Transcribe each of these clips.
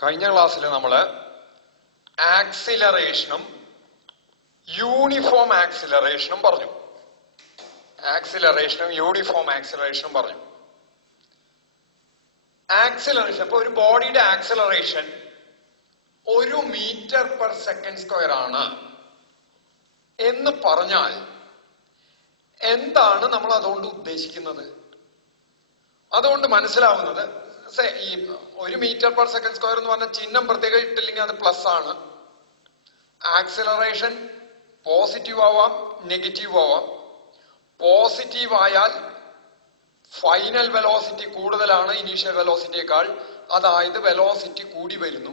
കഴിഞ്ഞ ക്ലാസ്സിൽ നമ്മൾ ആക്സിലറേഷനും യൂണിഫോം ആക്സിലറേഷനും പറഞ്ഞു. ആക്സിലറേഷനും യൂണിഫോം ആക്സിലറേഷനും പറഞ്ഞു. ആക്സിലറേഷൻ, അപ്പൊ ഒരു ബോഡിയുടെ acceleration 1 metre per second square ആണ് എന്ന് പറഞ്ഞാൽ എന്താണ് നമ്മൾ അതുകൊണ്ട് ഉദ്ദേശിക്കുന്നത്? അതുകൊണ്ട് മനസ്സിലാവുന്നത്, ഈ 1 മീറ്റർ പെർ സെക്കൻഡ് സ്ക്വയർ എന്ന് പറഞ്ഞ ചിഹ്നം പ്രത്യേകം ഇട്ടില്ലെങ്കിൽ അത് പ്ലസ് ആണ്. ആക്സിലറേഷൻ പോസിറ്റീവ് ആവാം, നെഗറ്റീവ് ആവാം. പോസിറ്റീവ് ആയാൽ ഫൈനൽ വെലോസിറ്റി കൂടുതലാണ് ഇനീഷ്യൽ വെലോസിറ്റിയേക്കാൾ, അതായത് വെലോസിറ്റി കൂടി വരുന്നു.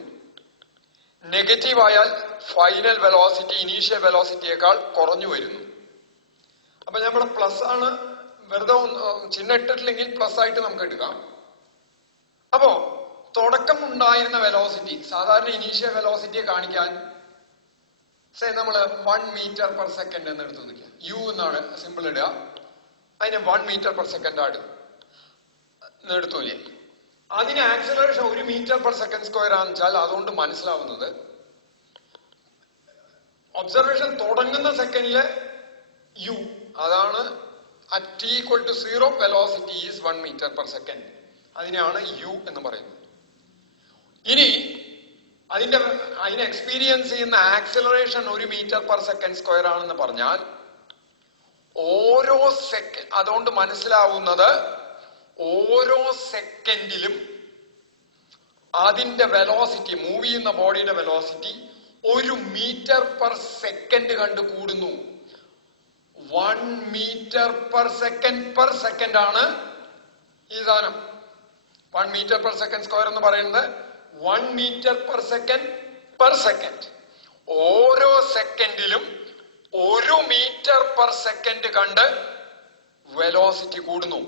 നെഗറ്റീവ് ആയാൽ ഫൈനൽ വെലോസിറ്റി ഇനീഷ്യൽ വെലോസിറ്റിയേക്കാൾ കുറഞ്ഞു വരുന്നു. അപ്പൊ നമ്മുടെ പ്ലസ് ആണ്, വെറുതെ ചിഹ്നം ഇട്ടിട്ടില്ലെങ്കിൽ പ്ലസ് ആയിട്ട് നമുക്ക് എടുക്കാം. അപ്പോ തുടക്കം ഉണ്ടായിരുന്ന വെലോസിറ്റി, സാധാരണ ഇനീഷ്യൽ വെലോസിറ്റിയെ കാണിക്കാൻ നമ്മൾ 1 മീറ്റർ പെർ സെക്കൻഡ് എന്ന് എടുത്തു നിൽക്കുക. യു എന്നാണ് സിമ്പിൾ ഇടുക, അതിന് 1 മീറ്റർ പെർ സെക്കൻഡ് ആണ് എടുത്തൂല്ലേ. അതിന് acceleration 1 metre per second square ആണെന്ന് വെച്ചാൽ അതുകൊണ്ട് മനസ്സിലാവുന്നത് ഒബ്സർവേഷൻ തുടങ്ങുന്ന സെക്കൻഡിലെ യു, അതാണ് at t equal to 0 velocity is 1 meter per second. അതിനെയാണ് യു എന്ന് പറയുന്നത്. ഇനി അതിനെ എക്സ്പീരിയൻസ് ചെയ്യുന്ന acceleration 1 metre per second square ആണെന്ന് പറഞ്ഞാൽ ഓരോ സെക്കൻഡ്, അതുകൊണ്ട് മനസ്സിലാവുന്നത് ഓരോ സെക്കൻഡിലും അതിന്റെ വെലോസിറ്റി, മൂവ് ചെയ്യുന്ന ബോഡിയുടെ വെലോസിറ്റി 1 മീറ്റർ പെർ സെക്കൻഡ് കണ്ട് കൂടുന്നു. 1 മീറ്റർ പെർ സെക്കൻഡ് ആണ് ഈ സാധനം. 1 മീറ്റർ പെർ സെക്കൻഡ് സ്ക്വയർ എന്ന് പറയുന്നത് 1 മീറ്റർ പെർ സെക്കൻഡ്. ഓരോ സെക്കൻഡിലും 1 മീറ്റർ പെർ സെക്കൻഡ് കണ്ട് വെലോസിറ്റി കൂടുന്നു.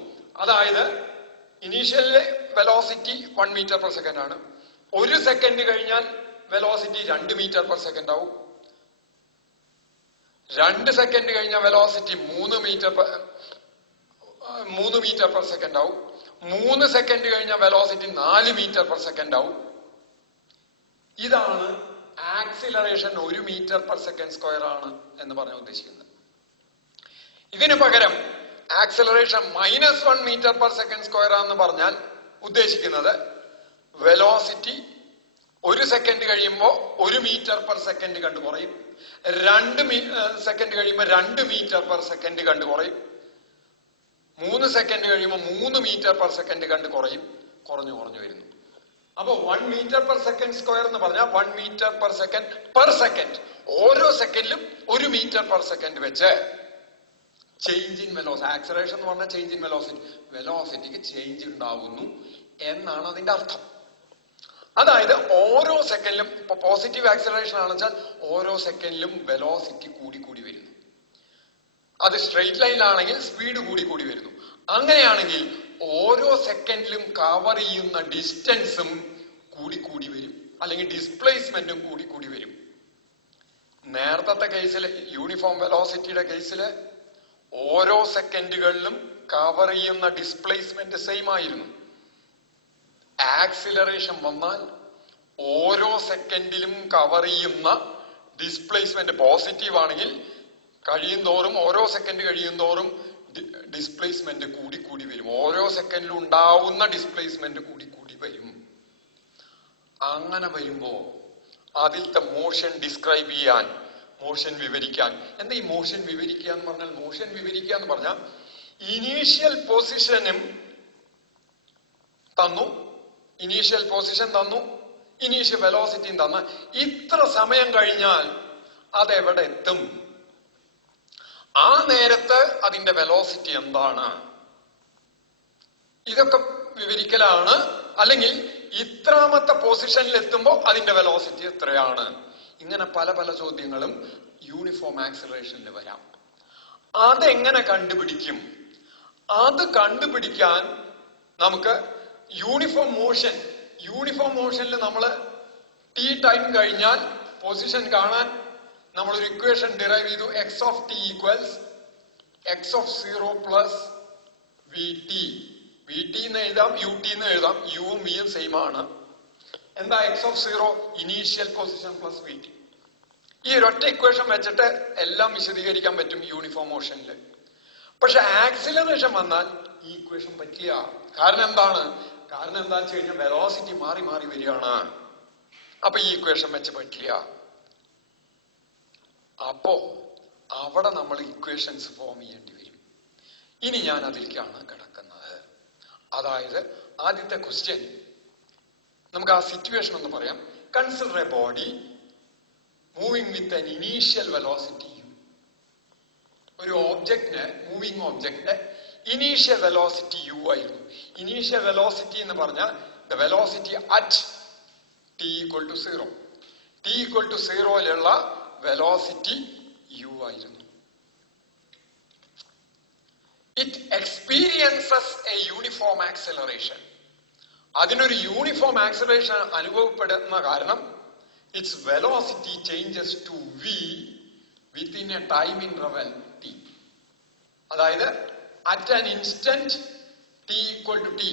അതായത് ഇനീഷ്യലിലെ വെലോസിറ്റി 1 മീറ്റർ പെർ സെക്കൻഡ് ആണ്. 1 സെക്കൻഡ് കഴിഞ്ഞാൽ വെലോസിറ്റി 2 മീറ്റർ പെർ സെക്കൻഡ് ആവും. 2 സെക്കൻഡ് കഴിഞ്ഞാൽ വെലോസിറ്റി 3 മീറ്റർ പെർ സെക്കൻഡ് ആവും. 3 സെക്കൻഡ് കഴിഞ്ഞാൽ വെലോസിറ്റി 4 മീറ്റർ പെർ സെക്കൻഡ് ആവും. ഇതാണ് acceleration 1 metre per second square ആണ് എന്ന് പറഞ്ഞ ഉദ്ദേശിക്കുന്നത്. ഇതിനു പകരം acceleration -1 metre per second square ആണെന്ന് പറഞ്ഞാൽ ഉദ്ദേശിക്കുന്നത് വെലോസിറ്റി 1 സെക്കൻഡ് കഴിയുമ്പോൾ 1 മീറ്റർ പെർ സെക്കൻഡ് കണ്ടു കുറയും. 2 സെക്കൻഡ് കഴിയുമ്പോൾ 2 മീറ്റർ പെർ സെക്കൻഡ് കണ്ടു കുറയും. 3 സെക്കൻഡ് കഴിയുമ്പോൾ 3 മീറ്റർ പെർ സെക്കൻഡ് കണ്ട് കുറഞ്ഞു വരുന്നു. അപ്പൊ 1 മീറ്റർ പെർ സെക്കൻഡ് സ്ക്വയർ എന്ന് പറഞ്ഞാൽ 1 മീറ്റർ പെർ സെക്കൻഡ് ഓരോ സെക്കൻഡിലും 1 മീറ്റർ പെർ സെക്കൻഡ് വെച്ച് ചേഞ്ച് ഇൻ വെലോസിറ്റി. ആക്സിലറേഷൻ എന്ന് പറഞ്ഞാൽ ചേഞ്ച് ഇൻ വെലോസിറ്റിക്ക് ചേഞ്ച് ഉണ്ടാവുന്നു എന്നാണ് അതിന്റെ അർത്ഥം. അതായത് ഓരോ സെക്കൻഡിലും, ഇപ്പൊ പോസിറ്റീവ് ആക്സിലറേഷൻ ആണെന്ന് വെച്ചാൽ ഓരോ സെക്കൻഡിലും വെലോസിറ്റി കൂടി വരുന്നു. അത് സ്ട്രെയിറ്റ് ലൈനിലാണെങ്കിൽ സ്പീഡ് കൂടി വരുന്നു. അങ്ങനെയാണെങ്കിൽ ഓരോ സെക്കൻഡിലും കവർ ചെയ്യുന്ന ഡിസ്റ്റൻസും കൂടി വരും, അല്ലെങ്കിൽ ഡിസ്പ്ലേസ്മെന്റും കൂടി വരും. നേരത്തെ കേസിൽ, യൂണിഫോം വെലോസിറ്റിയുടെ കേസിൽ ഓരോ സെക്കൻഡുകളിലും കവർ ചെയ്യുന്ന ഡിസ്പ്ലേസ്മെന്റ് സെയിം ആയിരുന്നു. ആക്സിലറേഷൻ വന്നാൽ ഓരോ സെക്കൻഡിലും കവർ ചെയ്യുന്ന ഡിസ്പ്ലേസ്മെന്റ് പോസിറ്റീവ് ആണെങ്കിൽ ഓരോ സെക്കൻഡ് കഴിയും തോറും ഡിസ്പ്ലേസ്മെന്റ് കൂടി വരും. ഓരോ സെക്കൻഡിലും ഉണ്ടാവുന്ന ഡിസ്പ്ലേസ്മെന്റ് കൂടി വരും. അങ്ങനെ വരുമ്പോ അതിലത്തെ മോഷൻ ഡിസ്ക്രൈബ് ചെയ്യാൻ, മോഷൻ വിവരിക്കാൻ, എന്താ ഈ മോഷൻ വിവരിക്കുക എന്ന് പറഞ്ഞാൽ? മോഷൻ വിവരിക്കുക എന്ന് പറഞ്ഞാൽ ഇനീഷ്യൽ പൊസിഷനും തന്നു, ഇനീഷ്യൽ വെലോസിറ്റിയും തന്ന ഇത്ര സമയം കഴിഞ്ഞാൽ അതെവിടെ എത്തും, ആ നേരത്ത് അതിന്റെ വെലോസിറ്റി എന്താണ്, ഇതൊക്കെ വിവരിക്കലാണ്. അല്ലെങ്കിൽ ഇത്രാമത്തെ പൊസിഷനിൽ എത്തുമ്പോൾ അതിന്റെ വെലോസിറ്റി എത്രയാണ്. ഇങ്ങനെ പല ചോദ്യങ്ങളും യൂണിഫോം ആക്സിലറേഷനിൽ വരാം. അതെങ്ങനെ കണ്ടുപിടിക്കും? അത് കണ്ടുപിടിക്കാൻ നമുക്ക് യൂണിഫോം മോഷനിൽ നമ്മൾ ടി ടൈം കഴിഞ്ഞാൽ പൊസിഷൻ കാണാൻ നമ്മളൊരു ഇക്വേഷൻ ഡിറൈവ് ചെയ്തു. X of T equals X of 0 plus V T എന്ന് എഴുതാം, യു ടി എന്ന് എഴുതാം. യുവും വിയും സെയിം ആണ്. എന്താ X of zero? Initial position plus V T. ഈ ഒരൊറ്റ ഇക്വേഷൻ വെച്ചിട്ട് എല്ലാം വിശദീകരിക്കാൻ പറ്റും യൂണിഫോം മോഷനിൽ. പക്ഷെ ആക്സിലറേഷൻ വന്നാൽ ഈ ഇക്വേഷൻ പറ്റില്ല. കാരണം എന്താണ്? കാരണം എന്താ വെച്ച് കഴിഞ്ഞാൽ വെലോസിറ്റി മാറി മാറി വരികയാണ്. അപ്പൊ ഈ ഇക്വേഷൻ വെച്ച് പറ്റില്ല. അപ്പോ അവിടെ നമ്മൾ ഇക്വേഷൻസ് ഫോം ചെയ്യേണ്ടി വരും. ഇനി ഞാൻ അതിലേക്കാണ് കിടക്കുന്നത്. അതായത് ആദ്യത്തെ ക്വസ്റ്റ്യൻ, നമുക്ക് ആ സിറ്റുവേഷൻ ഒന്ന് പറയാം. Consider a body moving with an initial velocity U. ഒരു ഓബ്ജക്റ്റിന്, മൂവിങ് ഓബ്ജക്റ്റിന്റെ ഇനീഷ്യൽ വെലോസിറ്റി യു ആയിരുന്നു. ഇനീഷ്യൽ വെലോസിറ്റി എന്ന് പറഞ്ഞാൽ the velocity at T equal to zero. T equal to സീറോയിലുള്ള വെലോസിറ്റി യു ആയിരുന്നു. It experiences a uniform acceleration. അതിനൊരു uniform acceleration അനുഭവപ്പെടുന്ന കാരണം its velocity changes to v within a time interval t. അതായത് at an instant t equal to t,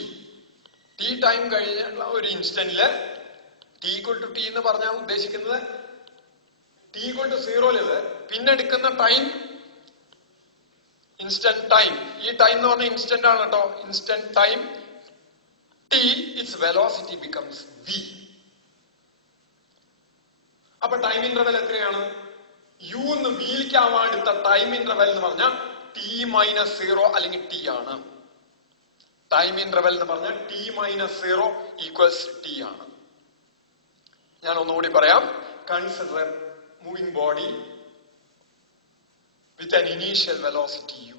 t time കഴിഞ്ഞുള്ള ഒരു ഇൻസ്റ്റന്റില് t equal to t എന്ന് പറഞ്ഞാൽ ഉദ്ദേശിക്കുന്നത് t equal to 0 പിന്നെ എടുക്കുന്ന ടൈം ഇൻസ്റ്റന്റ് ടൈം. ഈ ടൈം എന്ന് പറഞ്ഞാൽ ഇൻസ്റ്റന്റ് ആണ് കേട്ടോ. Instant time t, its velocity becomes v. അപ്പൊ ടൈം ഇന്റർവെൽ എത്രയാണ്? യു എന്ന് വീലിക്കാവാൻ എടുത്ത ടൈം ഇന്റർവെൽ എന്ന് പറഞ്ഞാൽ ടി മൈനസ് സീറോ അല്ലെങ്കിൽ ടി ആണ്. ടൈം ഇന്റർവെൽ എന്ന് പറഞ്ഞാൽ T minus zero equals T ആണ്. ഞാൻ ഒന്നുകൂടി പറയാം. Consider a moving body with an initial velocity U.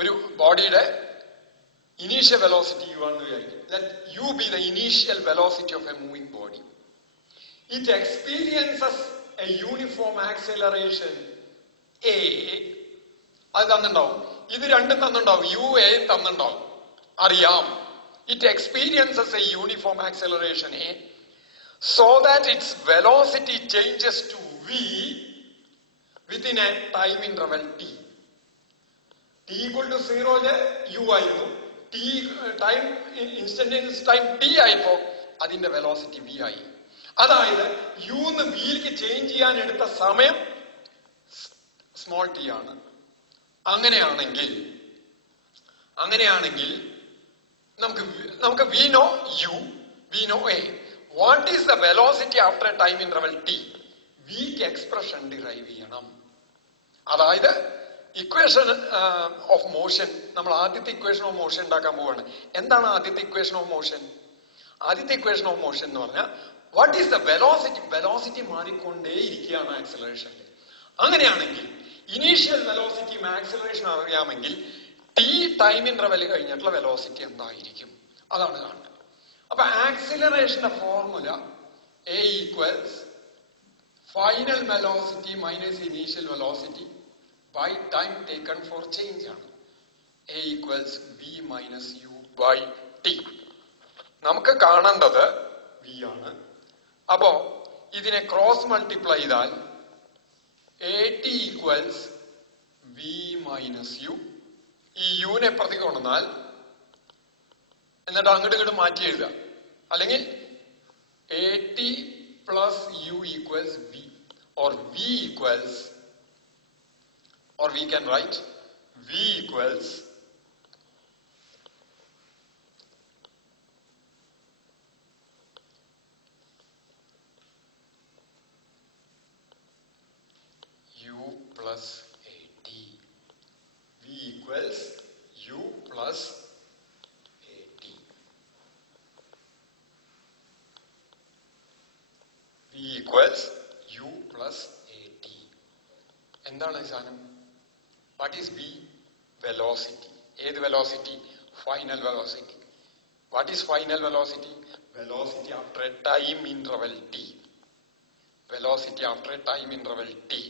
ഒരു ബോഡിയുടെ initial velocity u ആണെന്ന് വിചാരിക്കും. Let u be the initial velocity of a moving body. It experiences a uniform acceleration a. അത് തന്നിണ്ടാവും. ഇത് രണ്ടും തന്നിണ്ടാവും. യു എ തന്നിണ്ടാവും, അറിയാം. It experiences a uniform acceleration a so that its velocity changes to v within a time interval t. t equal to 0 u ആയിരുന്നു. T time instantaneous time T ആയപ്പോ അതിന്റെ velocity V ആയി. അതായത് യുന്ന് വിയിലേക്ക് change ചെയ്യാൻ എടുത്ത സമയം small T ആണ്. അങ്ങനെയാണെങ്കിൽ നമുക്ക് we know U, we know A. What is the velocity after a time interval T? വിക്ക് എക്സ്പ്രഷൻ ഡിറൈവ് ചെയ്യണം. അതായത് ഇക്വേഷൻ ഓഫ് മോഷൻ, നമ്മൾ ആദ്യത്തെ ഇക്വേഷൻ ഓഫ് മോഷൻ ഉണ്ടാക്കാൻ പോവാണ്. എന്താണ് ആദ്യത്തെ ഇക്വേഷൻ ഓഫ് മോഷൻ? ആദ്യത്തെ ഇക്വേഷൻ ഓഫ് മോഷൻ എന്ന് പറഞ്ഞാൽ what is the velocity? Velocity മാറിക്കൊണ്ടേ ഇരിക്കുകയാണ് ആക്സിലറേഷനിൽ. അങ്ങനെയാണെങ്കിൽ ഇനീഷ്യൽ വെലോസിറ്റിയും ആക്സിലറേഷൻ അറിയാമെങ്കിൽ ടി ടൈം ഇന്റർവെൽ കഴിഞ്ഞിട്ടുള്ള വെലോസിറ്റി എന്തായിരിക്കും? അതാണ് കാണുന്നത്. അപ്പൊ ആക്സിലറേഷന്റെ formula A equals final velocity minus initial velocity by time taken for change ആണ്. a equals v minus u by t. നമുക്ക് കാണേണ്ടത് v ആണ്. അപ്പോ ഇതിനെ ക്രോസ് മൾട്ടിപ്ലൈ ചെയ്താൽ at equals v minus u. ഈ യുനെ പ്രതി കൊണ്ടുവന്നാൽ എന്നിട്ട് അങ്ങോട്ട് ഇങ്ങോട്ട് മാറ്റി എഴുതുക. അല്ലെങ്കിൽ at plus u equals v or v equals, or we can write v equals u plus at. v equals u plus at. v equals u plus at. എന്താണ് ഈ സാധനം? What is v? Velocity. ഏത് velocity? Final velocity. What is final velocity? Velocity after a time interval t. Velocity after a time interval t.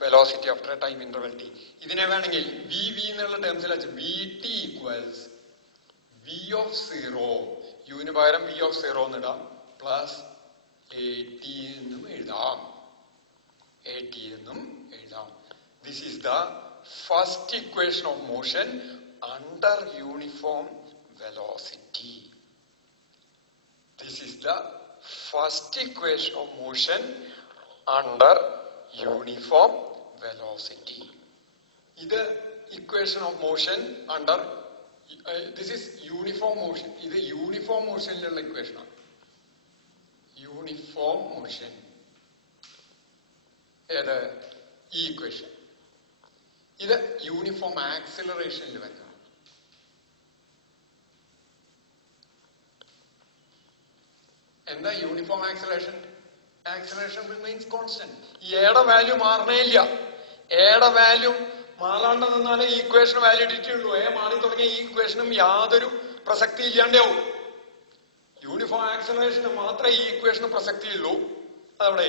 Velocity after a time interval t. ഇതിനെ വേണമെങ്കിൽ v എന്നുള്ള ടേംസിൽ വെച്ച് vt equals v of zero, യുവിന് പകരം v of zero എന്നിടാം, plus at എന്നും എഴുതാം. at എന്നും എഴുതാം. This is the first equation of motion under uniform velocity. This is the first equation of motion under uniform velocity. ഇത് equation of motion under this is uniform motion. ഇത് uniform motionലുള്ള equation ആണ്. Uniform motion. ഏത്? ഈ equation. ഇത് uniform ആക്സിലറേഷനിൽ വരുന്നതാണ്. എന്താ uniform acceleration? Acceleration remains constant. ഈ എയുടെ വാല്യൂ മാറണേ ഇല്ല. എയുടെ വാല്യൂ മാറാണ്ട് നിന്നാലേ ഈ ഇക്വേഷൻ വാലിഡിറ്റി ഉള്ളൂ. എ മാറി തുടങ്ങിയ ഈ ഇക്വേഷനും യാതൊരു പ്രസക്തി ഇല്ലാണ്ടാവും. യൂണിഫോം ആക്സിലറേഷന് മാത്രമേ ഈ ഇക്വേഷന് പ്രസക്തിയുള്ളൂ. അതവിടെ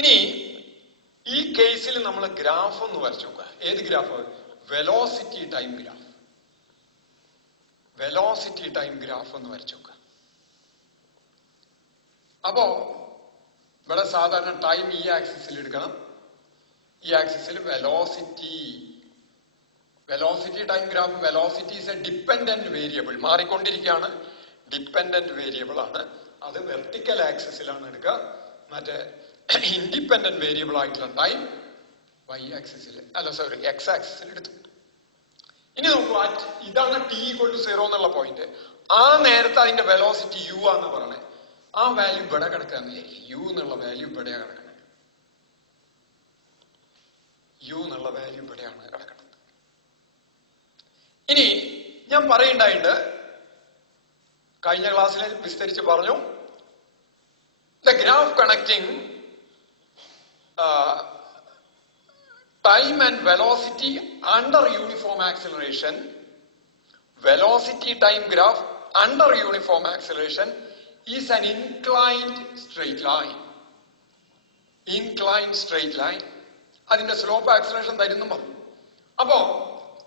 ഇനി ഈ കേസിൽ നമ്മൾ ഗ്രാഫ് ഒന്ന് വരച്ചു നോക്കുക. ഏത് graph? Velocity time graph. Velocity time graph ഒന്ന് വരച്ചു നോക്കുക. അപ്പോ ഇവിടെ സാധാരണ ടൈം ഈ ആക്സിസിൽ എടുക്കണം. ഈ ആക്സിസിൽ velocity time graph. Velocity is A dependent variable. മാറിക്കൊണ്ടിരിക്കുകയാണ്. ഡിപ്പെൻഡന്റ് വേരിയബിൾ ആണ്. അത് വെർട്ടിക്കൽ ആക്സിസിലാണ് എടുക്കുക. മറ്റേ ഇൻഡിപെൻഡന്റ് വേരിയബിൾ ആയിട്ടുള്ള ടൈം വൈ ആക്സിസിൽ എക്സ് ആക്സിസിൽ എടുത്തു. ഇനി നോക്കൂ, ഇതാണ് t=0 എന്നുള്ള പോയിന്റ്. ആ നേരത്തെ അതിന്റെ വെലോസിറ്റി u ആന്ന് പറഞ്ഞേ. ആ വാല്യൂ ഇവിടെ കിടക്കാന്ന് യു എന്നുള്ള വാല്യൂ ഇവിടെയാണ് കിടക്കുന്നത്. യു എന്നുള്ള വാല്യൂ ഇവിടെയാണ് കിടക്കുന്നത്. ഇനി ഞാൻ പറയുണ്ടായിട്ട് കഴിഞ്ഞ ക്ലാസ്സിൽ വിസ്തരിച്ച് പറഞ്ഞു, the graph connecting time and velocity under uniform acceleration, velocity time graph under uniform acceleration is an inclined straight line. Inclined straight line. അതിന്റെ സ്ലോപ്പ് ആക്സിലറേഷൻ തരുന്നു പറഞ്ഞു. അപ്പോ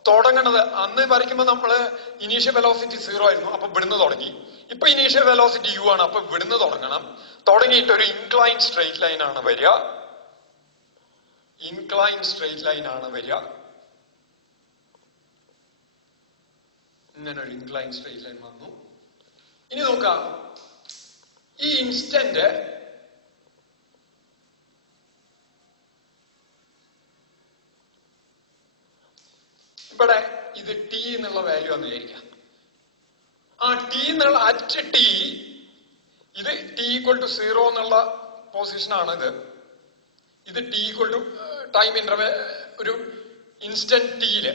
തുടങ്ങണത് അന്ന് വരയ്ക്കുമ്പോൾ നമ്മള് ഇനീഷ്യൽ വെലോസിറ്റി 0 ആയിരുന്നു. അപ്പൊ ഇവിടുന്ന് തുടങ്ങി. ഇപ്പൊ ഇനീഷ്യൽ വെലോസിറ്റി u ആണ്. അപ്പൊ ഇവിടുന്ന് തുടങ്ങണം. തുടങ്ങിയിട്ട് ഒരു ഇൻക്ലൈൻ സ്ട്രെയിറ്റ് ലൈൻ ആണ് വരിക. ഇൻക്ലൈൻ സ്ട്രെയിറ്റ് ലൈൻ ആണ് വരിക. ഇങ്ങനെ ഒരു ഇൻക്ലൈൻ സ്ട്രെയിറ്റ് ലൈൻ വന്നു. ഇനി നോക്കാം, ഈ ഇൻസ്റ്റന്റ് ഇവിടെ ഇത് ടി എന്നുള്ള വാല്യൂ ആണെന്ന് വിചാരിക്കാം. ആ ടി എന്നുള്ള അറ്റ് ടി, ഇത് t=0 എന്നുള്ള പൊസിഷനാണ് ഇത്. ഇത് t= ടൈം ഇന്റർവെൽ ഒരു ഇൻസ്റ്റന്റ് ടിയില്,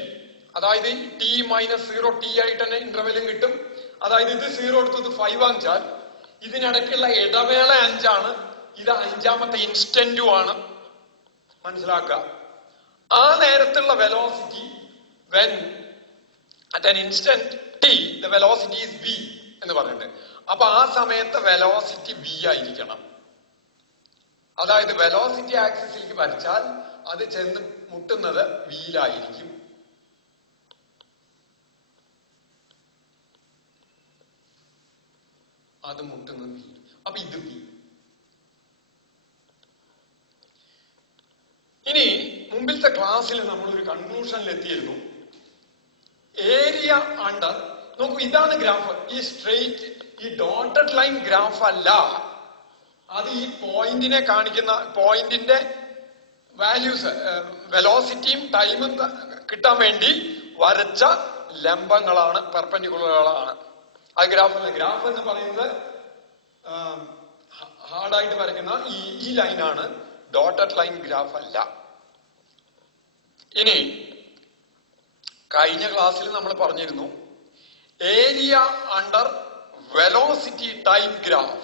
അതായത് t-0 ടി ആയിട്ട് തന്നെ ഇന്റർവെലും കിട്ടും. അതായത് ഇത് 0 എടുത്തത് 5 ആണെച്ചാൽ ഇതിനിടയ്ക്കുള്ള ഇടവേള 5 ആണ്. ഇത് 5ാമത്തെ ഇൻസ്റ്റന്റും ആണ്. മനസ്സിലാക്കുക. ആ നേരത്തുള്ള velocity when at an instant t the velocity is v എന്ന് പറഞ്ഞിട്ടുണ്ട്. അപ്പൊ ആ സമയത്തെ വെലോസിറ്റി v ആയിരിക്കണം. അതായത് വെലോസിറ്റി ആക്സിസിലേക്ക് വരച്ചാൽ അത് ചെന്ന് മുട്ടുന്നത് വിയിലായിരിക്കും. അത് മുട്ടുന്നത് വി. അപ്പൊ ഇത് വി. ഇനി മുമ്പിലത്തെ ക്ലാസ്സിൽ നമ്മളൊരു കൺക്ലൂഷനിൽ എത്തിയിരുന്നു. ഏരിയ അണ്ടർ, നോക്കൂ, ഇതാണ് ഗ്രാഫ്. ഈ സ്ട്രെയിറ്റ്, ഈ ഡോട്ടഡ് ലൈൻ ഗ്രാഫ് അല്ല. അത് ഈ പോയിന്റിനെ കാണിക്കുന്ന, പോയിന്റിന്റെ വാല്യൂസ് വെലോസിറ്റിയും ടൈമും കിട്ടാൻ വേണ്ടി വരച്ച ലംബങ്ങളാണ്, പെർപെൻഡിക്കുലറുകളാണ്. അത് ഗ്രാഫ് അല്ല. ഗ്രാഫ് എന്ന് പറയുന്നത് ഹാർഡായിട്ട് വരയ്ക്കുന്ന ഈ ലൈനാണ്. ഡോട്ടഡ് ലൈൻ ഗ്രാഫ് അല്ല. ഇനി കഴിഞ്ഞ ക്ലാസ്സിൽ നമ്മൾ പറഞ്ഞിരുന്നു, area under velocity time graph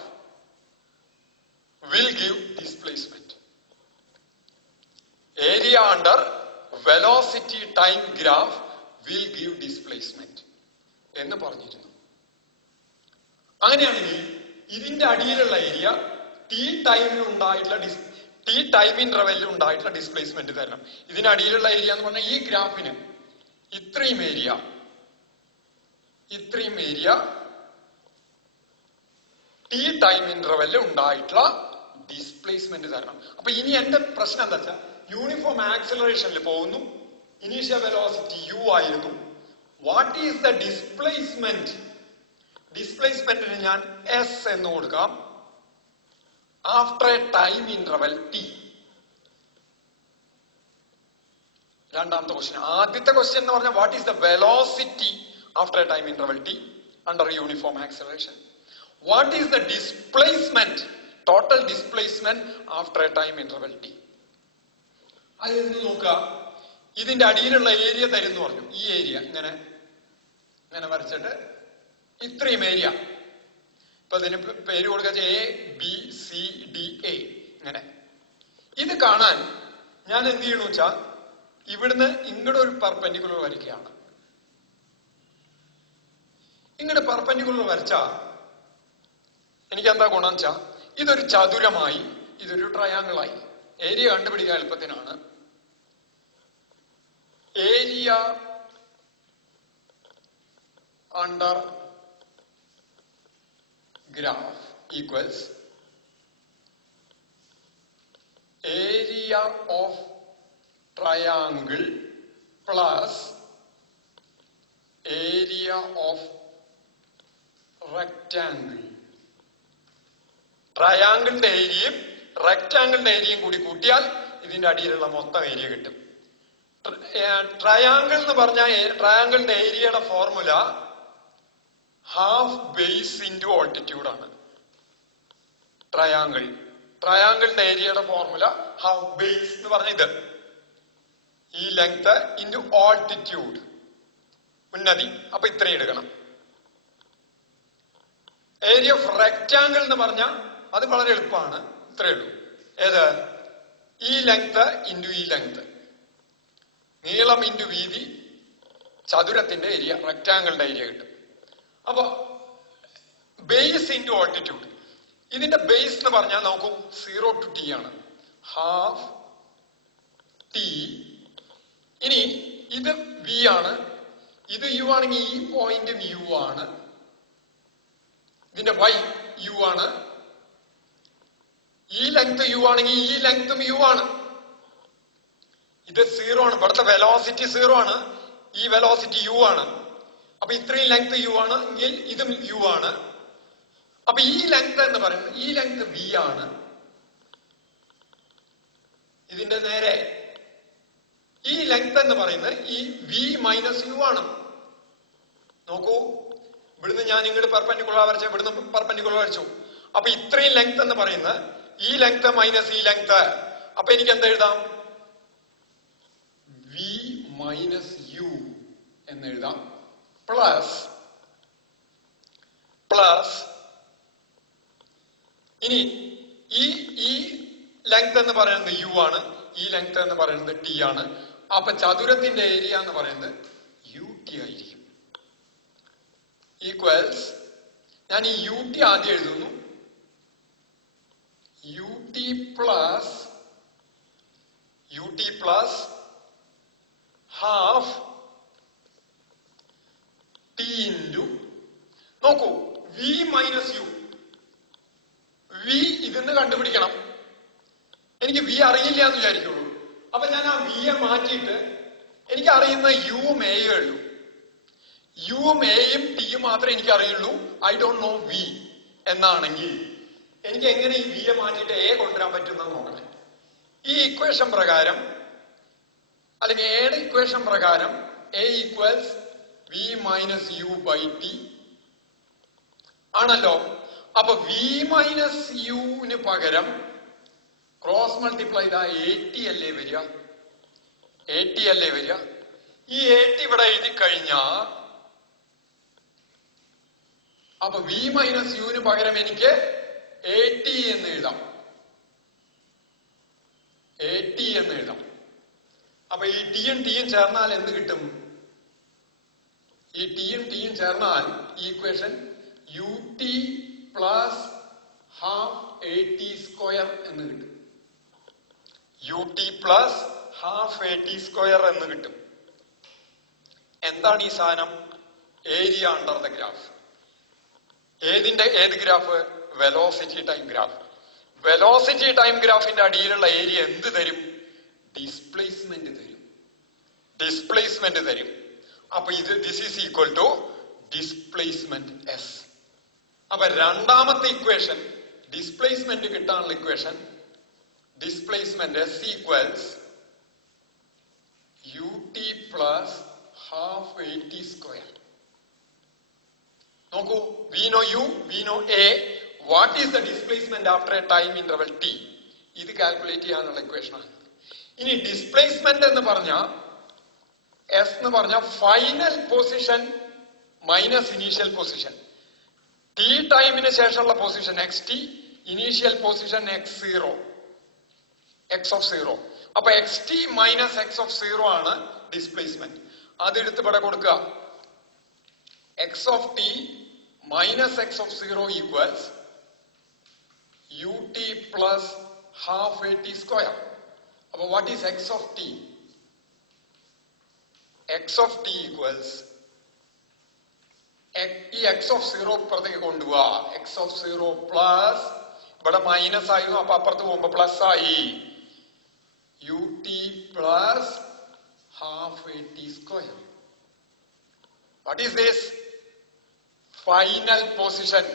will give displacement. Area under velocity time graph will give displacement എന്ന് പറഞ്ഞിരുന്നു. അങ്ങനെയാണെങ്കിൽ ഇതിന്റെ അടിയിലുള്ള ഏരിയ ടി ടൈമിൽ ഉണ്ടായിട്ടുള്ള ടി ടൈം ഇന്റർവെല്ലിൽ ഉണ്ടായിട്ടുള്ള ഡിസ്പ്ലേസ്മെന്റ് തരണം. ഇതിനടിയിലുള്ള ഏരിയ എന്ന് പറഞ്ഞാൽ ഈ ഗ്രാഫിന് ഇത്രയും ഏരിയ ടി ടൈം ഇന്റർവെല്ലിൽ ഉണ്ടായിട്ടുള്ള ഡിസ്പ്ലേസ്മെന്റ് തരണം. അപ്പൊ ഇനി എന്റെ പ്രശ്നം എന്താ വെച്ചാൽ, യൂണിഫോം ആക്സിലറേഷനിൽ പോകുന്നു. ഇനീഷ്യൽ വെലോസിറ്റി u ആയിരുന്നു. What is the displacement? ഡിസ്പ്ലേസ്മെന്റിന് ഞാൻ എസ് എന്ന് കൊടുക്കാം. After a time interval T. രണ്ടാമത്തെ ക്വസ്റ്റ്യൻ. ആദ്യത്തെ ക്വസ്റ്റ്യൻ എന്ന് പറഞ്ഞാൽ what is the velocity after a time interval T under uniform acceleration. What is the displacement, total displacement after a time interval T. അതിൽ നിന്ന് നോക്കുക, ഇതിന്റെ അടിയിലുള്ള ഏരിയ തരുന്നു പറഞ്ഞു. ഈ ഏരിയ ഇങ്ങനെ ഇങ്ങനെ വരച്ചിട്ട് ഇത്രയും ഏരിയ, ഇപ്പൊ ഇതിന് പേര് കൊടുക്കുക A B C D A. ഇങ്ങനെ ഇത് കാണാൻ ഞാൻ എന്ത് ചെയ്യണു വെച്ചാ ഇവിടുന്ന് ഇങ്ങോട്ട് ഒരു പെർപെൻഡിക്കുലർ വരയ്ക്കുകയാണ്. ഇങ്ങോട്ട് പെർപെൻഡിക്കുലർ വരച്ചാ എനിക്ക് എന്താ ഗുണം വെച്ചാ ഇതൊരു ചതുരമായി, ഇതൊരു ട്രയാങ്കിളായി. ഏരിയ കണ്ടുപിടിക്കാൻ എളുപ്പത്തിനാണ്. Area under graph equals area of triangle plus area of rectangle. ട്രയാങ്കിളിന്റെ ഏരിയയും റെക്റ്റാങ്കിളിന്റെ ഏരിയയും കൂടി കൂട്ടിയാൽ ഇതിന്റെ അടിയിലുള്ള മൊത്തം ഏരിയ കിട്ടും. ട്രയാങ്കിൾ എന്ന് പറഞ്ഞാൽ ട്രയാങ്കിളിന്റെ ഏരിയയുടെ formula half base into altitude ആണ്. ട്രയാങ്കിളിന്റെ ഏരിയയുടെ ഫോർമുല ഹാഫ് ബേസ് എന്ന് പറഞ്ഞ ഇത്, ഈ ലെങ്ത് ഇൻറ്റു ഓൾട്ടിറ്റ്യൂഡ്, ഉന്നതി. അപ്പൊ ഇത്രയും എടുക്കണം. ഏരിയ ഓഫ് റെക്റ്റാങ്കിൾ എന്ന് പറഞ്ഞാൽ അത് വളരെ എളുപ്പമാണ്. ഇത്രയേ ഉള്ളൂ. ഏത്? ഈ ലെങ്ത് ഇൻറ്റു ഈ ലെങ്ത്, നീളം ഇൻറ്റു വീതി, ചതുരത്തിന്റെ ഏരിയ, റെക്റ്റാങ്കിളിന്റെ ഏരിയ കിട്ടും. അപ്പൊ ബേസ് ഇൻറ്റു ഓൾട്ടിറ്റ്യൂഡ്. ഇതിന്റെ ബേസ് എന്ന് പറഞ്ഞാൽ നോക്കൂ 0 to t ആണ്, ഹാഫ് t. ഇനി ഇത് v ആണ്, ഇത് u ആണെങ്കിൽ ഈ പോയിന്റും u ആണ്, ഇതിന്റെ y u ആണ്. ഈ ലെങ്ത് u ആണെങ്കിൽ ഈ ലെങ്തും u ആണ്. ഇത് 0 ആണ്, ഇവിടുത്തെ വെലോസിറ്റി 0 ആണ്, ഈ വെലോസിറ്റി u ആണ്. അപ്പൊ ഇത്രയും ലെങ്ത് u ആണ് എങ്കിൽ ഇതും u ആണ്. അപ്പൊ ഈ ലെങ്ത് എന്ന് പറയുന്നത് ഈ ലെങ്ത് v ആണ്. ഇതിന്റെ നേരെ ഈ ലെങ്ത് എന്ന് പറയുന്നത് ഈ v മൈനസ് u ആണ്. നോക്കൂ, ഇവിടുന്ന് ഞാൻ ഇങ്ങോട്ട് പെർപെൻഡിക്കുലർ വരച്ചു, ഇവിടുന്ന് പെർപെൻഡിക്കുലർ വരച്ചു. അപ്പൊ ഇത്രയും ലെങ്ത് എന്ന് പറയുന്നത് ഈ ലെങ്ത് മൈനസ് ഈ ലെങ്ത്. അപ്പൊ എനിക്ക് എന്താ എഴുതാം? v മൈനസ് u എന്ന് എഴുതാം. പ്ലസ് ഇനി ഈ ലെങ്ത് എന്ന് പറയുന്നത് u ആണ്, ഈ ലെങ്ത് എന്ന് പറയുന്നത് t ആണ്. അപ്പൊ ചതുരത്തിന്റെ ഏരിയ എന്ന് പറയുന്നത് ut ആയിരിക്കും. ഈക്വൽസ്, ഞാൻ ഈ ut ആദ്യം എഴുതുന്നു, ut plus half t into, നോക്കൂ, v മൈനസ് u. v ഇതിന്ന് കണ്ടുപിടിക്കണം. എനിക്ക് v അറിയില്ല എന്ന് വിചാരിക്കുള്ളൂ. അപ്പൊ ഞാൻ ആ v യെ മാറ്റിയിട്ട് എനിക്ക് അറിയുന്ന uവും എയും ഉള്ളൂ. uവും എയും ടിയും മാത്രമേ എനിക്ക് അറിയുള്ളൂ. ഐ ഡോണ്ട് നോ v എന്നാണെങ്കിൽ എനിക്ക് എങ്ങനെ ഈ v യെ മാറ്റിയിട്ട് എ കൊണ്ടുവരാൻ പറ്റുന്ന നോക്കണേ. ഈ ഇക്വേഷൻ പ്രകാരം, അല്ലെങ്കിൽ എയുടെ ഇക്വേഷൻ പ്രകാരം A equals v minus u by T ആണല്ലോ. അപ്പൊ v മൈനസ് യുവിന് പകരം ക്രോസ് മൾട്ടിപ്ലൈ ചെയ്ത AT അല്ലേ വരിക? AT അല്ലേ വരിക? ഈ AT ഇവിടെ എഴുതി കഴിഞ്ഞാ അപ്പൊ v മൈനസ് യുവിന് പകരം എനിക്ക് AT എന്ന് എഴുതാം. AT എന്ന് എഴുതാം. അപ്പൊ ഈ ടിയും ടിയും ചേർന്നാൽ എന്ത് കിട്ടും? ഈ ടിയും ടിയും ചേർന്നാൽ ഈ equation ut plus half AT square എന്ന് കിട്ടും. ut plus half AT square എന്ന് കിട്ടും. എന്താണ് ഈ സാധനം? Area under the graph. ഏത് graph? Velocity time graph. Velocity time ഗ്രാഫിന്റെ അടിയിലുള്ള ഏരിയ എന്ത് തരും? ഡിസ്പ്ലേസ്മെന്റ് തരും. അപ്പൊ this is equal to displacement S. അപ്പൊ രണ്ടാമത്തെ ഇക്വേഷൻ ഡിസ്പ്ലേസ്മെന്റ് കിട്ടാനുള്ള equation displacement S equals ut plus half at square. നോക്കൂ, we know u, we know a. What is the displacement after a time interval t? ഇത് calculate ചെയ്യാനുള്ള equation ആണ്. ഇനി displacement എന്ന് പറഞ്ഞ എസ് എന്ന് പറഞ്ഞ final position minus initial position. T ടൈമിന് ശേഷമുള്ള position X T, initial position x0, X of 0. അപ്പൊ X T minus X of 0 ആണ് ഡിസ്പ്ലേസ്മെന്റ്. അതെടുത്ത് ഇവിടെ കൊടുക്കുക. X of T minus X of 0 equals ut plus half A T square. അപ്പൊ what is X of T? X of T equals ഈ X of 0 ഇപ്പുറത്തേക്ക് കൊണ്ടുപോവാ. X of 0 plus ഇവിടെ minus ആയിരുന്നു, അപ്പൊ അപ്പുറത്ത് പോകുമ്പോ പ്ലസ് ആയി. ut plus half A T square. What is this? Final position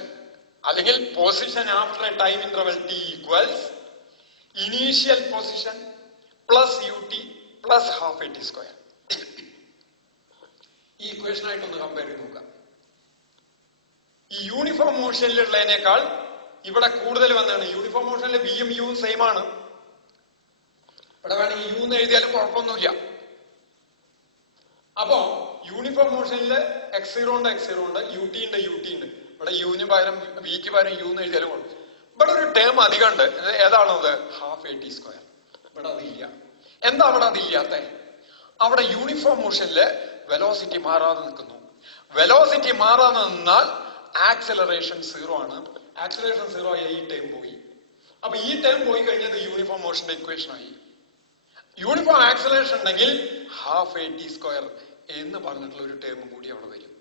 അല്ലെങ്കിൽ position after a time interval T equals initial position plus ut plus half A T square. ഈ equation ആയിട്ടൊന്ന് compare ചെയ്ത് നോക്കാം. ഈ യൂണിഫോം മോഷനിലുള്ളതിനേക്കാൾ ഇവിടെ കൂടുതൽ വന്നാണ്. യൂണിഫോം മോഷനിൽ വിയും യുവും സെയിം ആണ്. ഇവിടെ വേണമെങ്കിൽ യു എന്ന് എഴുതിയാലും കുഴപ്പമൊന്നുമില്ല. അപ്പോ യൂണിഫോം മോഷനിൽ x0 ഉണ്ട്, x0 ഉണ്ട്, ut ഉണ്ട്, ut ഉണ്ട്. ഇവിടെ യുവിന് പകരം വിക്ക് പകരം യു എന്ന് എഴുതിയാലും കുഴപ്പം. ഇവിടെ ഒരു ടേം അധികം ഉണ്ട്. ഏതാണത്? Half A T square. ഇവിടെ അതില്ല. എന്താ അവിടെ അതില്ലാത്ത? അവിടെ യൂണിഫോം മോഷനില് വെലോസിറ്റി മാറാതെ നിൽക്കുന്നു. വെലോസിറ്റി മാറാതെ നിന്നാൽ ആക്സലറേഷൻ 0 ആണ്. ആക്സലറേഷൻ 0 ആയി ഈ ടേം പോയി. അപ്പൊ ഈ ടേം പോയി കഴിഞ്ഞത് യൂണിഫോം മോഷന്റെ ഇക്വേഷൻ ആയി. യൂണിഫോം ആക്സലറേഷൻ ഉണ്ടെങ്കിൽ ഹാഫ് എ ടി സ്ക്വയർ എന്ന് പറഞ്ഞിട്ടുള്ള ഒരു ടേം കൂടി അവിടെ വരും.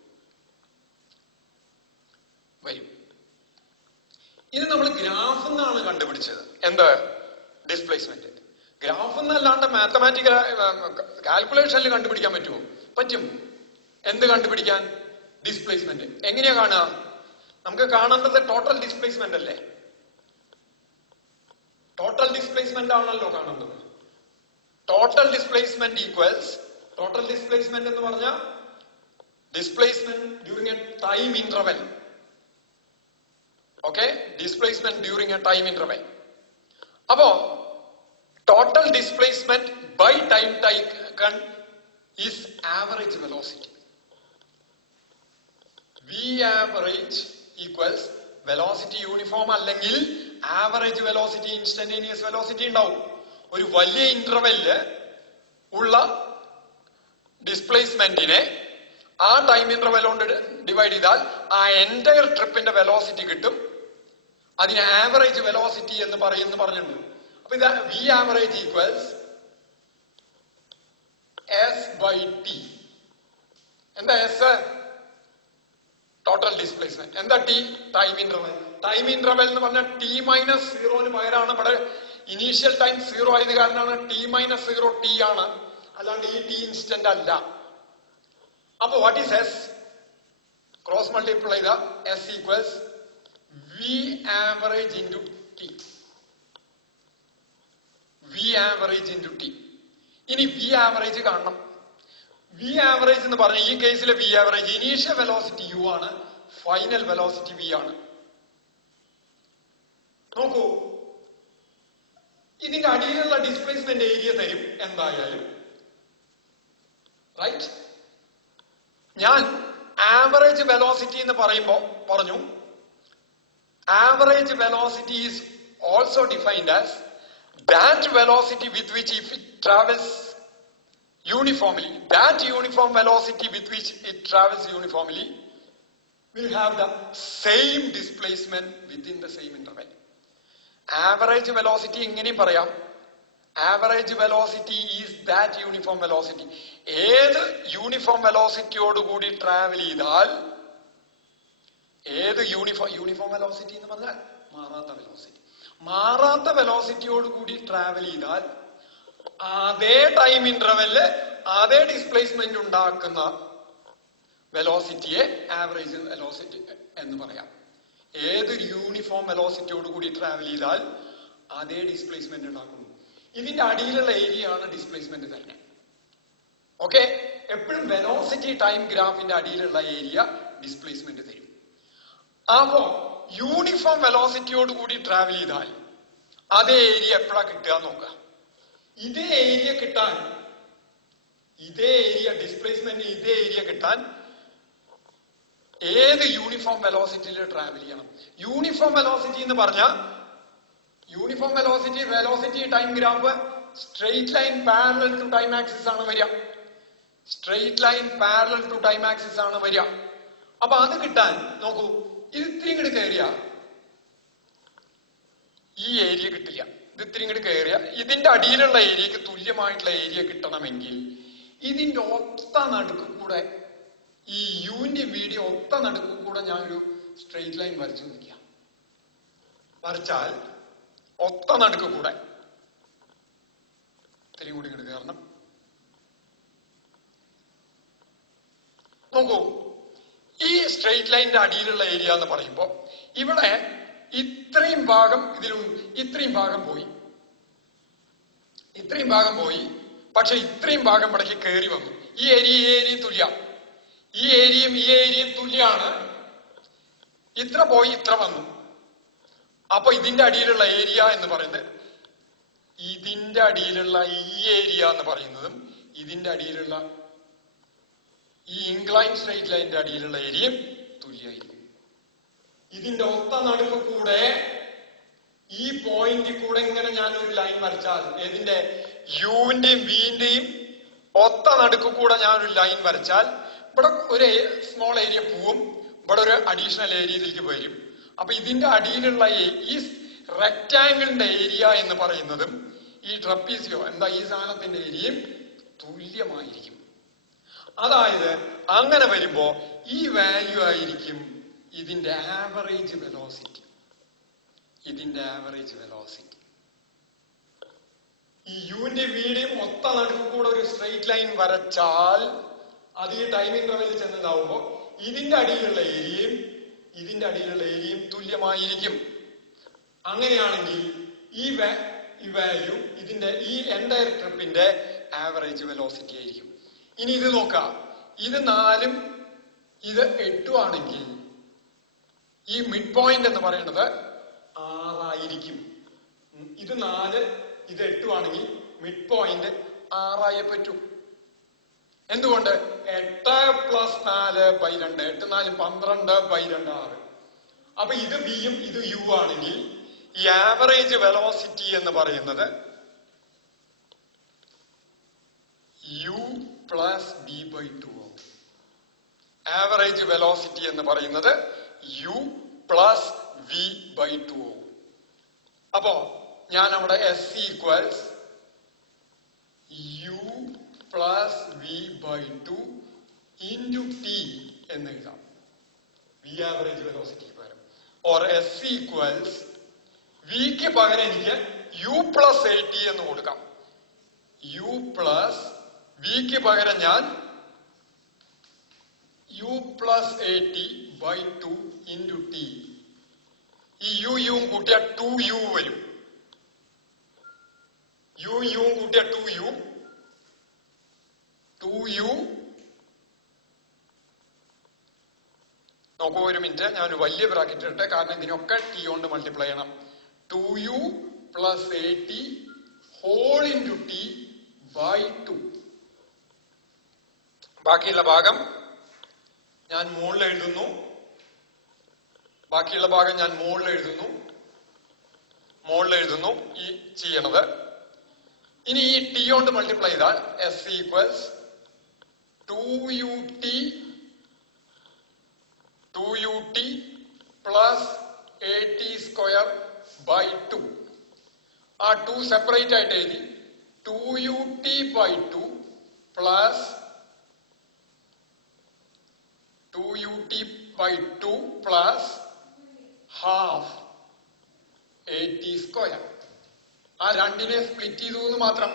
ഇത് നമ്മൾ ഗ്രാഫ് എന്നാണ് കണ്ടുപിടിച്ചത്. എന്ത്? ഡിസ്പ്ലേസ്മെന്റ്. ഗ്രാഫ് എന്നല്ലാണ്ട് മാത്തമാറ്റിക്കൽ കാൽക്കുലേഷനിൽ കണ്ടുപിടിക്കാൻ പറ്റുമോ? പറ്റും. എന്ത് കണ്ടുപിടിക്കാൻ? ഡിസ്പ്ലേസ്മെന്റ്. എങ്ങനെയാ കാണുക? നമുക്ക് കാണേണ്ടത് ടോട്ടൽ ഡിസ്പ്ലേസ്മെന്റ് അല്ലേ? ടോട്ടൽ ഡിസ്പ്ലേസ്മെന്റ് ആണല്ലോ കാണേണ്ടത്. Total displacement equals, total displacement എന്ന് പറഞ്ഞാൽ displacement during a time interval. Okay, displacement during a time interval. അപ്പോ total displacement by time taken is average velocity. V average equals velocity uniform അല്ലെങ്കിൽ average velocity, instantaneous velocity ഉണ്ടാവും. ഒരു വലിയ interval ഉള്ള ഡിസ്പ്ലേസ്മെന്റിനെ ആ time interval കൊണ്ട് divide ചെയ്താൽ ആ എൻറ്റയർ ട്രിപ്പിന്റെ വെലോസിറ്റി കിട്ടും. അതിന് ആവറേജ് വെലോസിറ്റി എന്ന് പറഞ്ഞിട്ടുണ്ട്. അപ്പൊ ഇത് V average equals S by T. എന്താ എസ്? Total displacement. എന്താ T? Time interval. Time interval എന്ന് പറഞ്ഞാൽ ടി മൈനസ് 0 പകരമാണ്. ഇവിടെ ഇനീഷ്യൽ ടൈം 0 ആയത് കാരണമാണ് ടി മൈനസ് 0 ടി ആണ്, അല്ലാണ്ട് ഈ ടി ഇൻസ്റ്റന്റ് അല്ല. അപ്പൊ what is S? Cross multiply ചെയ്ത S equals V average into T. V average into T. ഇനി വി ആവറേജ് കാണണം. വി ആവറേജ് എന്ന് പറഞ്ഞ ഈ കേസിലെ V average initial velocity U ആണ്, ഫൈനൽ വെലോസിറ്റി വി ആണ്. നോക്കൂ, ഇതിന്റെ അടിയിലുള്ള ഡിസ്പ്ലേസ്മെന്റ് ഏരിയ തരും എന്തായാലും, റൈറ്റ്? ഞാൻ ആവറേജ് വെലോസിറ്റി എന്ന് പറയുമ്പോ പറഞ്ഞു, average velocity is also defined as that velocity with which if it travels uniformly, that uniform velocity with which it travels uniformly will have the same displacement within the same interval. Average velocity എങ്ങനെയും പറയാം. Average velocity is that uniform velocity. ഏത് uniform വെലോസിറ്റിയോട് കൂടി travel ചെയ്താൽ, ഏത് uniform velocity എന്ന് പറഞ്ഞാൽ മാറാത്ത velocity, മാറാത്ത വെലോസിറ്റിയോട് കൂടി ട്രാവൽ ചെയ്താൽ അതേ ടൈം ഇന്റർവെല്ല് അതേ ഡിസ്പ്ലേസ്മെന്റ് ഉണ്ടാക്കുന്ന വെലോസിറ്റിയെ ആവറേജ് വെലോസിറ്റി എന്ന് പറയാം. ഏതൊരു യൂണിഫോം വെലോസിറ്റിയോട് കൂടി ട്രാവൽ ചെയ്താൽ അതേ ഡിസ്പ്ലേസ്മെന്റ് ഉണ്ടാക്കുന്നു. ഇതിന്റെ അടിയിലുള്ള ഏരിയ ആണ് ഡിസ്പ്ലേസ്മെന്റ് തന്നെ. ഓക്കെ, എപ്പോഴും വെലോസിറ്റി ടൈം ഗ്രാഫിന്റെ അടിയിലുള്ള ഏരിയ ഡിസ്പ്ലേസ്മെന്റ് തരും. അപ്പോ യൂണിഫോം വെലോസിറ്റിയോട് കൂടി ട്രാവൽ ചെയ്താൽ അതേ ഏരിയ എപ്പോഴാ കിട്ടുക നോക്കുക. ഇതേ ഏരിയ കിട്ടാൻ, ഇതേ ഏരിയ ഡിസ്പ്ലേസ്മെന്റ്, ഇതേ ഏരിയ കിട്ടാൻ ഏത് യൂണിഫോം വെലോസിറ്റിയിൽ ട്രാവൽ ചെയ്യണം? യൂണിഫോം വെലോസിറ്റി എന്ന് പറഞ്ഞാൽ uniform velocity, velocity time graph straight line parallel to time axis ആണ് വരിക. Straight line parallel to time axis ആണ് വരിക. അപ്പൊ അത് കിട്ടാൻ നോക്കൂ, ഇത് ഇത്തിരി ഇങ്ങോട്ട് കയറിയ ഈ ഏരിയ കിട്ടില്ല. ഇത് ഇത്തിരി ഇങ്ങോട്ട് കയറിയ ഇതിന്റെ അടിയിലുള്ള ഏരിയക്ക് തുല്യമായിട്ടുള്ള ഏരിയ കിട്ടണമെങ്കിൽ ഇതിന്റെ ഒത്ത നടുക്ക് കൂടെ, ഈ യുവിന്റെ വീഡിയോ ഒത്ത നടുക്ക് കൂടെ ഞാനൊരു സ്ട്രെയിറ്റ് ലൈൻ വരച്ചു നിൽക്കാം. വരച്ചാൽ ഒത്ത നടുക്ക് കൂടെ ഇത്തിരി കൂടി ഇങ്ങോട്ട് കയറണം. നോക്കൂ, ഈ സ്ട്രെയിറ്റ് ലൈനിന്റെ അടിയിലുള്ള ഏരിയ എന്ന് പറയുമ്പോ ഇവിടെ ഇത്രയും ഭാഗം ഇത്രയും ഭാഗം പോയി, ഇത്രയും ഭാഗം പോയി. പക്ഷെ ഇത്രയും ഭാഗം ഇവിടേക്ക് കയറി വന്നു. ഈ ഏരിയയും തുല്യ, ഈ ഏരിയയും തുല്യാണ്. ഇത്ര പോയി ഇത്ര വന്നു. അപ്പൊ ഇതിന്റെ അടിയിലുള്ള ഏരിയ എന്ന് പറയുന്നത്, ഇതിന്റെ അടിയിലുള്ള ഈ ഏരിയ എന്ന് പറയുന്നതും ഇതിന്റെ അടിയിലുള്ള ഈ ഇൻക്ലൈൻ സ്ട്രെയിറ്റ് ലൈനിന്റെ അടിയിലുള്ള ഏരിയയും തുല്യമായിരിക്കും. ഇതിന്റെ ഒത്ത നടുക്ക് കൂടെ, ഈ പോയിന്റിൽ കൂടെ ഇങ്ങനെ ഞാനൊരു ലൈൻ വരച്ചാൽ, ഏതിന്റെ യുവിന്റെയും വിന്റെയും ഒത്ത നടുക്ക് കൂടെ ഞാനൊരു ലൈൻ വരച്ചാൽ ഇവിടെ ഒരു സ്മോൾ ഏരിയ പോവും, ഇവിടെ ഒരു അഡീഷണൽ ഏരിയയിലേക്ക് വരും. അപ്പൊ ഇതിന്റെ അടിയിലുള്ള ഈ റെക്ടാംഗിളിന്റെ ഏരിയ എന്ന് പറയുന്നതും ഈ ട്രപ്പീസിയോ എന്താ ഈ സാധനത്തിന്റെ ഏരിയയും തുല്യമായിരിക്കും. അതായത് അങ്ങനെ വരുമ്പോ ഈ വാല്യൂ ആയിരിക്കും ഇതിന്റെ ആവറേജ് വെലോസിറ്റി. ഇതിന്റെ ആവറേജ് വെലോസിറ്റി ഈ യുവിന്റെ വീടിയും ഒത്ത നടുക്ക് കൂടെ ഒരു സ്ട്രെയിറ്റ് ലൈൻ വരച്ചാൽ അത് ഈ ടൈം ഇന്റർവെല്ലിൽ ചെന്നതാവുമ്പോ ഇതിന്റെ അടിയിലുള്ള ഏരിയയും തുല്യമായിരിക്കും. അങ്ങനെയാണെങ്കിൽ ഈ വാല്യൂ ഇതിന്റെ ഈ എൻടയർ ട്രിപ്പിന്റെ ആവറേജ് വെലോസിറ്റി ആയിരിക്കും. ഇനി ഇത് നോക്കാം, ഇത് 4ഉം ഇത് 8ഉം ആണെങ്കിൽ ഈ മിഡ് പോയിന്റ് എന്ന് പറയുന്നത് 6 ആയിരിക്കും. ഇത് 4 ഇത് 8ഉം ആണെങ്കിൽ മിഡ് പോയിന്റ് 6 പറ്റൂ. എന്തുകൊണ്ട്? 8 + 4/2, 8 4 12/2 6. അപ്പൊ ഇത് വിയും ഇത് യു ആണെങ്കിൽ ഈ ആവറേജ് വെലോസിറ്റി എന്ന് പറയുന്നത് U plus b/2. Average velocity എന്ന് പറയുന്നത് യു പ്ലസ് v/2. അപ്പോ ഞാൻ അവിടെ S equals U plus v/2 into T എന്ന് എഴുതാം. വി ആവറേജ് വെലോസിറ്റിക്ക് പകരം. ഓർ S ഈക്വൽസ് വിക്ക് പകരം എനിക്ക് യു പ്ലസ് AT എന്ന് കൊടുക്കാം. യു പ്ലസ് വിക്ക് പകരം ഞാൻ U plus AT/2 into T. ഈ യുവും കൂട്ടിയ 2u വരും. യുവും കൂട്ടിയ 2u. നോക്കൂ, ഒരു മിനിറ്റ്, ഞാനൊരു വലിയ ബ്രാക്കറ്റ് ഇട്ടെ, കാരണം ഇതിനൊക്കെ ടി കൊണ്ട് മൾട്ടിപ്ലൈ ചെയ്യണം. 2u plus AT whole into t/2. ബാക്കിയുള്ള ഭാഗം ഞാൻ മുകളിൽ എഴുതുന്നു. ഈ ചെയ്യണത്. ഇനി ഈ ടി കൊണ്ട് മൾട്ടിപ്ലൈ ചെയ്താൽ S equals 2ut plus AT²/2. ആ 2 സെപ്പറേറ്റ് ആയിട്ട് എഴുതി. 2ut/2 plus 2ut/2 plus half AT². ആ രണ്ടിനെ സ്പ്ലിറ്റ് ചെയ്തു എന്ന് മാത്രം.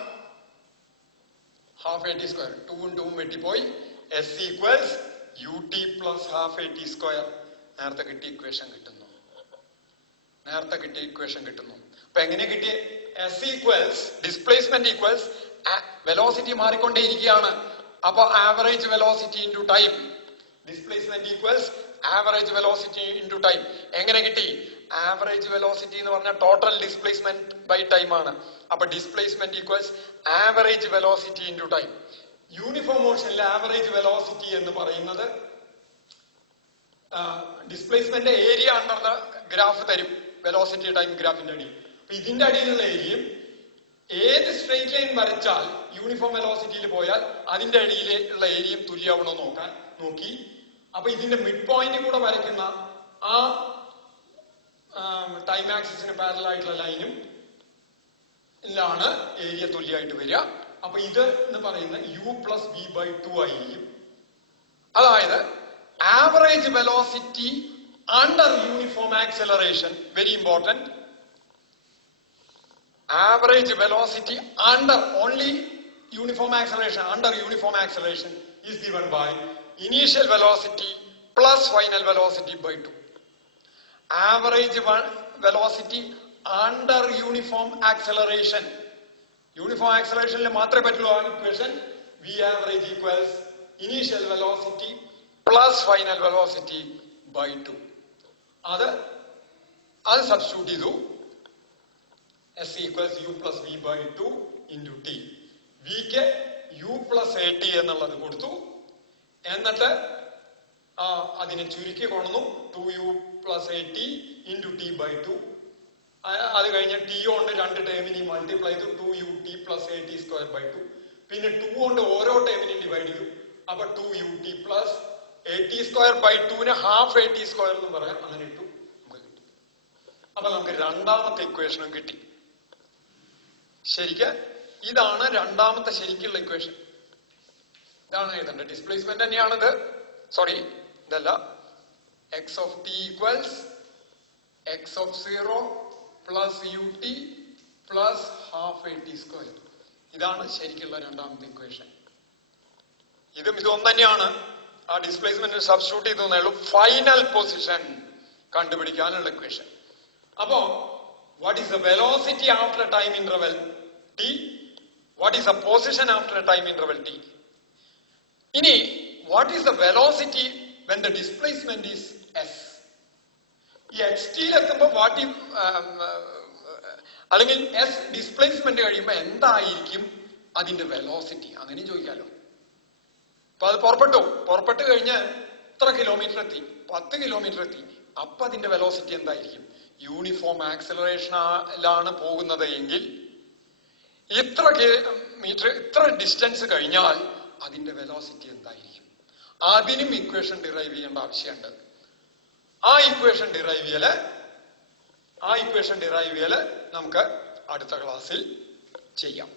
Half AT². 2ഉം 2ഉം വെട്ടിപ്പോയി. S equals ut plus half at square. നേരത്തെ കിട്ടിയ ഇക്വേഷൻ കിട്ടുന്നു. അപ്പൊ എങ്ങനെ കിട്ടിയ? S equals displacement equals velocity മാറിക്കൊണ്ടേയിരിക്കുകയാണ്. അപ്പൊ average velocity into time. Displacement equals average velocity into time. എങ്ങനെ കിട്ടി? ആവറേജ് വെലോസിറ്റി എന്ന് പറഞ്ഞാൽ ടോട്ടൽ ഡിസ്പ്ലേസ്മെന്റ് ബൈ ടൈം ആണ്. അപ്പൊ displacement equals average velocity into time. Uniform മോഷനിലെ ആവറേജ് വെലോസിറ്റി എന്ന് പറയുന്നത് ഡിസ്പ്ലേസ്മെന്റ് ഏരിയ അണ്ടർ ഗ്രാഫ് തരും, വെലോസിറ്റി ടൈം ഗ്രാഫിന്റെ അടിയിൽ. അപ്പൊ ഇതിന്റെ അടിയിലുള്ള ഏരിയയും ഏത് സ്ട്രെയിറ്റ് ലൈൻ വരച്ചാൽ യൂണിഫോം വെലോസിറ്റിയിൽ പോയാൽ അതിന്റെ അടിയിലുള്ള ഏരിയയും തുല്യമാവണോ നോക്കി. അപ്പൊ ഇതിന്റെ മിഡ് പോയിന്റ് കൂടെ വരയ്ക്കുന്ന ആ ടൈം ആക്സിസിന് പാരലൽ ആയിട്ടുള്ള ലൈനും ാണ് ഏരിയ തുല്യമായിട്ട് വരിക. അപ്പൊ ഇത് എന്ന് പറയുന്ന u+v/2 ആയിരിക്കും. അതായത് average velocity under uniform acceleration, very important. Average velocity under only uniform acceleration, under uniform acceleration is given by initial velocity plus final velocity by 2. Average velocity under uniform acceleration, uniform ആക്സലറേഷനിൽ മാത്രമേ പറ്റുള്ളൂ ആ equation. V average equals initial velocity plus final velocity by 2. അത് substitute ചെയ്തു. S equals u+v/2 into T. വിക്ക് u+at എന്നുള്ളത് കൊടുത്തു. എന്നിട്ട് അതിനെ ചുരുക്കി കൊണ്ടു 2u+at ഇൻറ്റു t/2. അത് കഴിഞ്ഞ് ടി കൊണ്ട് രണ്ട് ടേമിനെയും മൾട്ടിപ്ലൈ ചെയ്തു 2ut+at²/2. പിന്നെ 2 കൊണ്ട് ഓരോ ടേമിനെയും ഡിവൈഡ് ചെയ്തു. അപ്പൊ 2ut+at²/2 ഹാഫ് at² എന്ന് പറയാം. അങ്ങനെ ഇട്ടു, നമുക്ക് കിട്ടി. അപ്പൊ നമുക്ക് രണ്ടാമത്തെ ഇക്വേഷനും കിട്ടി. ശരിക്ക് ഇതാണ് രണ്ടാമത്തെ ശരിക്കുള്ള ഇക്വേഷൻ. ഇതാണ് എഴുതേണ്ടത്. ഡിസ്പ്ലേസ്മെന്റ് തന്നെയാണിത്. സോറി, ഇതല്ല. x of t equals x(0) plus ut plus half at². ഇതാണ് ശരിക്കുള്ള രണ്ടാമത്തെ ഇക്വേഷൻ. ഇതൊന്നും തന്നെയാണ്. ആ ഡിസ്പ്ലേസ്മെന്റ് സബ്സ്റ്റിറ്റ്യൂട്ട് ചെയ്തേ ഉള്ളൂ. ഫൈനൽ പൊസിഷൻ കണ്ടുപിടിക്കാനുള്ള ഇക്വേഷൻ. അപ്പോ what is the velocity after time interval t? What is the position after time interval t? ഇനി what is the velocity when the displacement is s? ഈ xt-ലെത്തുമ്പോ അല്ലെങ്കിൽ s ഡിസ്പ്ലേസ്മെന്റ് കഴിയുമ്പോ എന്തായിരിക്കും അതിന്റെ വെലോസിറ്റി? അങ്ങനെ ചോദിക്കാലോ. അപ്പൊ അത് പുറപ്പെട്ടു കഴിഞ്ഞ് എത്ര കിലോമീറ്റർ എത്തി? 10 കിലോമീറ്റർ എത്തി. അപ്പൊ അതിന്റെ വെലോസിറ്റി എന്തായിരിക്കും? യൂണിഫോം ആക്സലറേഷനിലാണ് പോകുന്നത് എങ്കിൽ ഇത്ര ഡിസ്റ്റൻസ് കഴിഞ്ഞാൽ അതിന്റെ വെലോസിറ്റി എന്തായിരിക്കും? അതിനും ഇക്വേഷൻ ഡിറൈവ് ചെയ്യേണ്ട ആവശ്യമുണ്ട്. ആ ഇക്വേഷൻ ഡിറൈവ് ചെയ്യല് നമുക്ക് അടുത്ത ക്ലാസ്സിൽ ചെയ്യാം.